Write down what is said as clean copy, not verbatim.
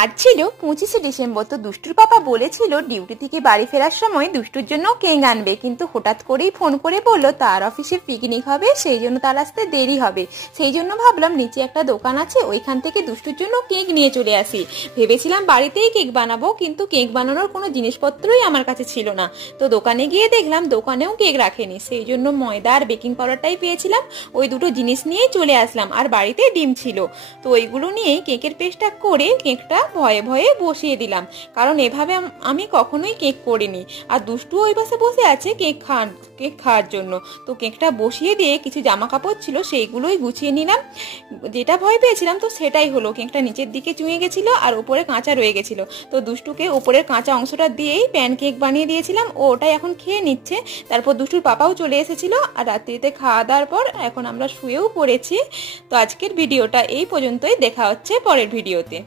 আজ ছিল 25শে ডিসেম্বর। তো দুষ্টুর পাপা বলেছিল ডিউটি থেকে বাড়ি ফেরার সময় দুষ্টুর জন্য কেক আনবে, কিন্তু হঠাৎ করেই ফোন করে বলল তার অফিসে পিকনিক হবে, সেই জন্য তার আসতে দেরি হবে। সেই জন্য ভাবলাম নিচে একটা দোকান আছে, ওইখান থেকে দুষ্টুর জন্য কেক নিয়ে চলে আসি। ভেবেছিলাম বাড়িতেই কেক বানাবো, কিন্তু কেক বানানোর কোনো জিনিসপত্রই আমার কাছে ছিল না। তো দোকানে গিয়ে দেখলাম দোকানেও কেক রাখেনি, সেই জন্য ময়দা আর বেকিং পাউডারটাই পেয়েছিলাম। ওই দুটো জিনিস নিয়েই চলে আসলাম, আর বাড়িতে ডিম ছিল। তো ওইগুলো নিয়েই কেকের পেস্টটা করে কেকটা ভয়ে ভয়ে বসিয়ে দিলাম, কারণ এভাবে আমি কখনোই কেক করিনি। আর দুষ্টু ওই পাশে বসে আছে কেক খাওয়ার জন্য। তো কেকটা বসিয়ে দিয়ে কিছু জামা কাপড় ছিল সেইগুলোই গুছিয়ে নিলাম। যেটা ভয় পেয়েছিলাম তো সেটাই হলো, কেকটা নিচের দিকে চুঁয়ে গেছিল আর উপরে কাঁচা রয়ে গেছিল। তো দুষ্টুকে উপরের কাঁচা অংশটা দিয়েই প্যান কেক বানিয়ে দিয়েছিলাম, ও ওটাই এখন খেয়ে নিচ্ছে। তারপর দুষ্টুর পাপাও চলে এসেছিল, আর রাত্রিতে খাওয়া দাওয়ার পর এখন আমরা শুয়েও পড়েছি। তো আজকের ভিডিওটা এই পর্যন্তই, দেখা হচ্ছে পরের ভিডিওতে।